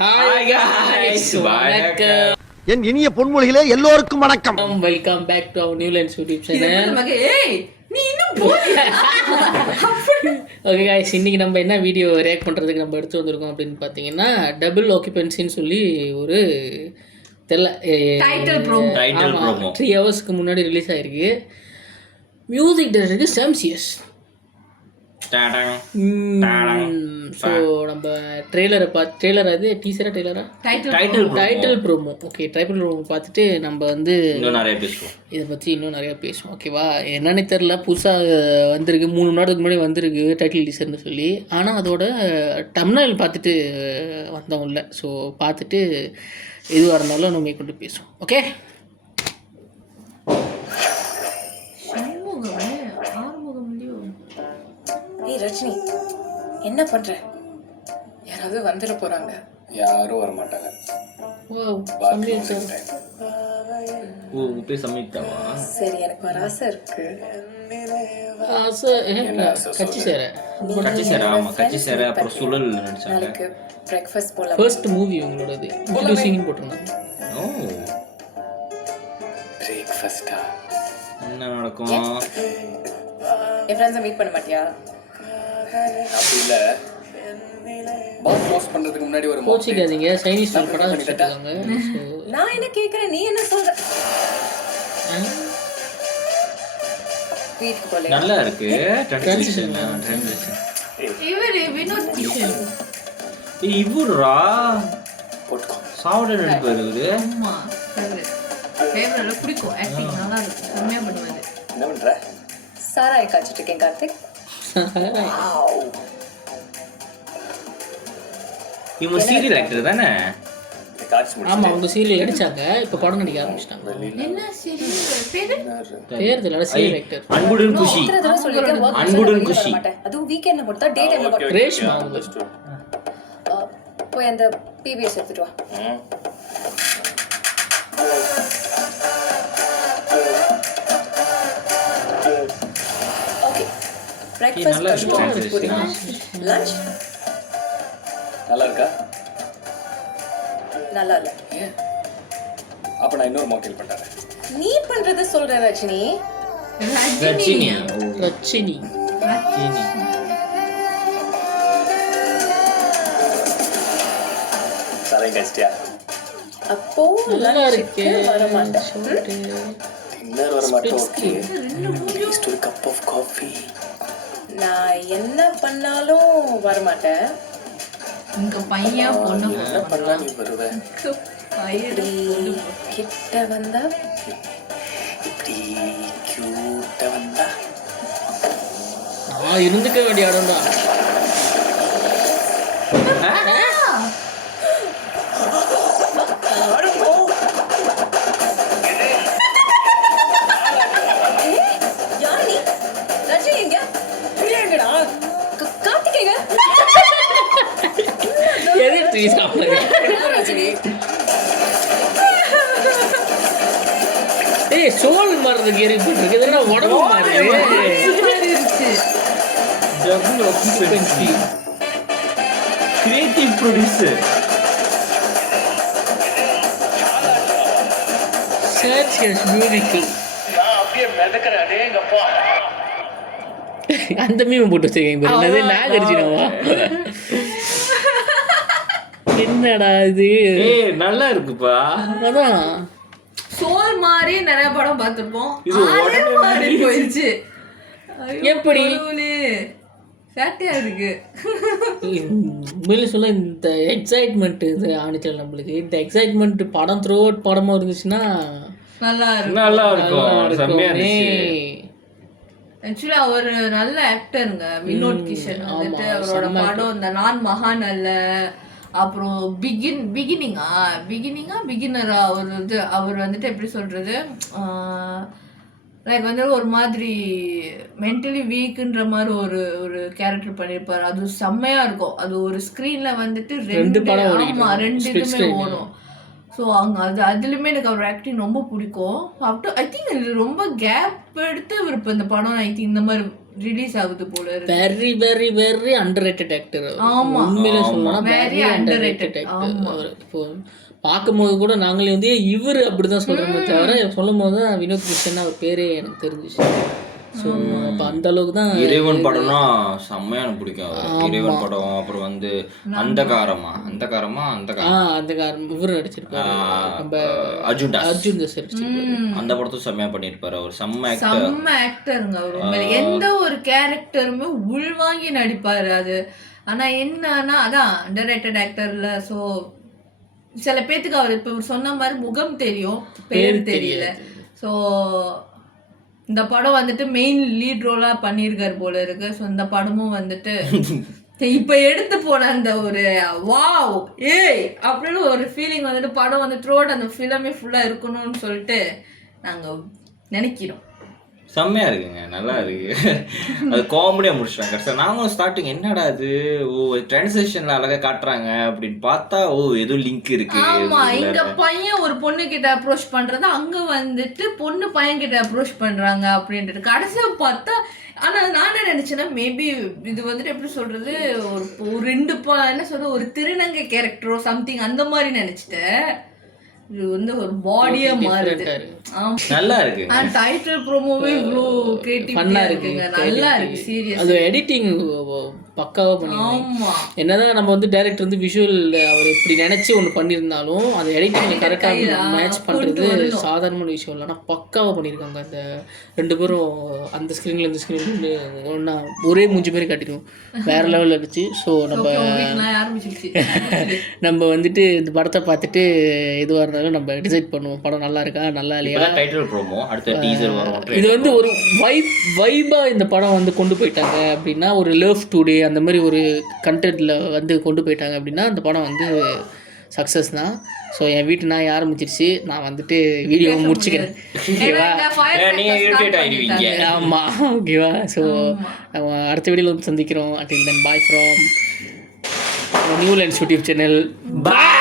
Hi guys வணக்கம். என் இனிய பொன்மொழிகளே எல்லோருக்கும் வணக்கம். Welcome back to our new lines YouTube channel. நீ இன்னும் போறியா? ஓகே गाइस, இன்னைக்கு நம்ம என்ன வீடியோ ரியாக்ட் பண்றதுக்கு நம்ம எடுத்து வந்திருக்கோம் அப்படின்னு பார்த்தீங்கன்னா டபுள் ஆக்குபென்சின்னு சொல்லி ஒரு டைட்டில் ப்ரோமோ 3 ஹவர்ஸ்க்கு முன்னாடி ரிலீஸ் ஆயிருக்கு. மியூசிக் டைரக்டருக்கு சாம்சியஸ். ஸோ நம்ம ட்ரெய்லர் அது டீசரா ட்ரெய்லரா title promo. Okay, title promo பார்த்துட்டு நம்ம வந்து இன்னும் நிறைய பேசுவோம், இதை பற்றி இன்னும் நிறையா பேசுவோம். ஓகேவா? என்னன்னு தெரில, புதுசாக வந்திருக்கு, 3 மணி நேரத்துக்கு முன்னாடி வந்திருக்கு டைட்டில் டீசர்னு சொல்லி. ஆனால் அதோட டம்ப்நெயில் பார்த்துட்டு வந்தோம் இல்லை. ஸோ பார்த்துட்டு எதுவாக இருந்தாலும் நம்ம கொண்டு பேசுவோம். ஓகே, ரஜினி என்ன பண்ற? யாராவது வந்துட போறாங்க. யாரும் வர மாட்டாங்க. சரி, எனக்கு ஒரு ஆசை இருக்கு. கட்சி சேர அப்புறம் சுழல் நடிச்சாங்க. நாளைக்கு பிரேக்ஃபாஸ்ட் போலாம். ஃபர்ஸ்ட் மூவி உங்களோடது இன்ட்ரோ듀சிங் போட்டுருந்தாங்க. பிரேக்ஃபாஸ்டா? என்ன நடக்கும்? என் ஃப்ரெண்ட்ஸை மீட் பண்ண மாட்டியா? அப்படி இல்ல, பாத் க்ளோஸ் பண்றதுக்கு முன்னாடி ஒரு கோச்சிக்காதீங்க, சைனீஸ் படம் வச்சிருக்காங்க. நான் என்ன கேக்குறேன், நீ என்ன சொல்ற? வீட்டுக்கு போல நல்லா இருக்கு ட்ரெடிஷன். இவரு வினோத் கிஷன். இவரா போட்டுக்கோ. சாவுட நடிப்பாரு இவரு. அம்மா ஃபேவரட், பிடிக்கும். ஆக்டிங் நல்லா இருக்கு, செம்மையா பண்ணுவாரு. என்ன பண்ற? சாராய் காய்ச்சிட்டு இருக்கேன் கார்த்திக். இவங்க சீரியல் ஆக்டர் தானே? ஆமா, அவங்க சீரியல் நடிச்சாங்க, இப்ப படம் நடிக்க ஆரம்பிச்சிட்டாங்க. என்ன சீரியல் பேரு? பேர் தெரியல, சீரியல் ஆக்டர். அன்புடன் குஷி. அன்புடன் குஷி. அதுவும் வீக்கெண்ட்ல போட்டா டே டைம்ல போட்டா. ரேஷ்மா போய் அந்த பிபிஎஸ் எடுத்துட்டு வா. ஓகே, பிரேக்ஃபாஸ்ட் லஞ்ச் நல்லா இருக்கா? நல்லா இல்ல. அப்ப நான் இன்னொரு மாக்கெல் பண்றேன். நீ பண்றத சொல்ற ரஜினி. ரச்சினி சாரை கஸ்டியா? அப்போ நல்லா இருக்கு. வர மாட்டேன். டின்னர் வர மாட்டோம். ஓகே, ப்ளீஸ் ஒரு கப் ஆஃப் காஃபி. நான் என்ன பண்ணாலும் வர மாட்டேன். உங்க பையன் பொண்ணு என்ன பண்ணா நீ வருவ? கிட்ட வந்தா, இப்படி கியூட்டா வந்தா நான் இருந்துக்க வேண்டிய இடம் தான். யானி ரஜினி எங்க? எங்கடா கார்த்திகேங்க? எது சாப்பிடுங்க ரஜினி? ஏய், சோல் மரத்துக்கு ஏறி போட்டுருக்கு. இதெல்லாம் உடம்பு மாறுது. Double occupancy creative producer. Church S musical. நான் அப்படியே மிதக்கறேன். டேங்கப்பா, அந்த மீம் போட்டு வச்சிருக்கீங்க பாருங்க. அது நாகர்ஜுனவா? என்னடா இது? ஏய், நல்லா இருக்குப்பா. அதான் சோல் மாதிரி நிறைய படம் பார்த்திருப்போம். இது உடனே மாறி போயிடுச்சு. எப்படி ஃபேட்டியா இருக்கு. உண்மையில சொல்ல இந்த எக்ஸைட்மெண்ட் இது ஆனிச்சல் நம்மளுக்கு. இந்த எக்ஸைட்மெண்ட் படம் த்ரூ அவுட் படமா இருந்துச்சுன்னா நல்லா இருக்கும். செம்மையா இருந்துச்சு. ஆக்சுவலி அவர் நல்ல ஆக்டருங்க, வினோத் கிஷன். வந்துட்டு அவரோட படம் இந்த நான் மகான் அல்ல, அப்புறம் பிகினரா அவர் வந்துட்டு எப்படி சொல்றது, லைக் வந்து ஒரு மாதிரி மென்டலி வீக்குன்ற மாதிரி ஒரு கேரக்டர் பண்ணியிருப்பாரு. அது செம்மையா இருக்கும். அது ஒரு ஸ்க்ரீன்ல வந்துட்டு ரெண்டு இதுமே ஓடும். ஸோ அதுலேயுமே எனக்கு அவர் ஆக்டிங் ரொம்ப பிடிக்கும். அப்டோ ஐ திங்க் இது ரொம்ப கேப் எடுத்து அவர் இப்போ இந்த படம் ஐ திங்க் இந்த மாதிரி ரிலீஸ் ஆகுது போல இருக்கு. Very very very underrated actor. ஆமா, உண்மையில சொல்லணும்னா very வெரி அண்டர்ரேட்டட் ஆக்டர். இப்போ பார்க்கும்போது கூட நாங்களே வந்து இவர் அப்படிதான் சொல்றோமே தவிர சொல்லும் போது தான் வினோத் கிருஷ்ணன் அவர் பேரே எனக்கு தெரிஞ்சிச்சு. ஸோ அப்போ அந்த அளவுக்கு தான் இறைவன் படம்னா செம்மையா எனக்கு பிடிக்கும் அவர். இறைவன் படம், அப்புறம் வந்து அந்தகாரமா அந்த காரணம் இவர் நடிச்சிருப்பாரு. நம்ம அர்ஜுன் தாஸ் நடிச்சிருப்பாரு. அந்த படத்தை செம்மையா பண்ணியிருப்பாரு அவர். செம்ம ஆக்டருங்க அவர். உண்மையில எந்த ஒரு கேரக்டருமே உள்வாங்கி நடிப்பாரு அது. ஆனா என்னன்னா அதான் அண்டர்ரேட்டட் ஆக்டர்ல. ஸோ சில பேத்துக்கு அவர் இப்போ சொன்ன மாதிரி முகம் தெரியும், பேர் தெரியல. ஸோ இந்த படம் வந்துட்டு மெயின் லீட் ரோலா பண்ணியிருக்காரு போல இருக்கு. ஸோ இந்த படமும் வந்துட்டு இப்போ எடுத்து போன அந்த ஒரு வாவ் ஏய் அப்படின்னு ஒரு ஃபீலிங் வந்துட்டு படம் வந்து த்ரோட் அந்த ஃபிலிமே ஃபுல்லாக இருக்கணும்னு சொல்லிட்டு நாங்கள் நினைக்கிறோம். செம்மையா இருக்குங்க, நல்லா இருக்கு. அது காமெடியா முடிச்சிட்டாங்க. சார் நாங்களும் ஸ்டார்டிங் என்னடா இது, ஓ டிரான்ஸ்லேஷன்ல அழகா காட்டுறாங்க அப்படின்னு பார்த்தா ஓ ஏதோ லிங்க் இருக்கு. ஆமா, இங்க பையன் ஒரு பொண்ணு கிட்ட அப்ரோச் பண்றது, அங்க வந்துட்டு பொண்ணு பையன் கிட்ட அப்ரோச் பண்றாங்க அப்படின்றது கடைசியா பார்த்தா. ஆனா நான் என்ன நினைச்சேன்னா மேபி இது வந்துட்டு எப்படி சொல்றது, ஒரு ரெண்டு என்ன சொல்றது ஒரு திருநங்கை கேரக்டரோ சம்திங் அந்த மாதிரி நினைச்சிட்டேன். இது வந்து ஒரு பாடியே மாறுது. நல்லா இருக்கு. அந்த டைட்டில் ப்ரோமோவே இவ்ளோ கிரியேட்டிவா இருக்குங்க, நல்லா இருக்கு. சீரியஸ் அது எடிட்டிங் பக்காவாக பண்ணிருக்காங்க. என்னதான் நம்ம வந்து டைரக்டர் வந்து விஷுவல் அவர் இப்படி நினைச்சு ஒன்று பண்ணியிருந்தாலும் அது எடிட்டிங் கரெக்டாக மேட்ச் பண்ணுறது சாதாரணமான விஷயம் இல்லை. ஆனால் பக்காவாக பண்ணியிருக்காங்க. அந்த ரெண்டு பேரும் அந்த ஸ்க்ரீனில் இந்த ஸ்க்ரீன்ல ஒன்றா ஒரே மூஞ்சி மாதிரி காட்டிடும், வேற லெவலில் இருந்துச்சு. ஸோ நம்ம வந்துட்டு இந்த படத்தை பார்த்துட்டு எதுவாக இருந்தாலும் நம்ம டிசைட் பண்ணுவோம் படம் நல்லா இருக்கா நல்லா இல்லையா. டைட்டில் ப்ரோமோ அடுத்த டீசர் வரும். இது வந்து ஒரு வைபாக இந்த படம் வந்து கொண்டு போயிட்டாங்க அப்படின்னா, ஒரு லவ் டுடே அந்த மாதிரி ஒரு கண்டென்ட்டில் வந்து கொண்டு போயிட்டாங்க அப்படின்னா அந்த படம் வந்து சக்ஸஸ் தான். ஸோ என் வீட்டு நான் ஆரம்பிச்சிருச்சு, நான் வந்துட்டு வீடியோவை முடிச்சுக்கிறேன். ஓகேவா? ஆமாம், ஓகேவா? ஸோ நம்ம அடுத்த வீடியோவில் வந்து சந்திக்கிறோம். until then bye from new lens YouTube channel. Bye.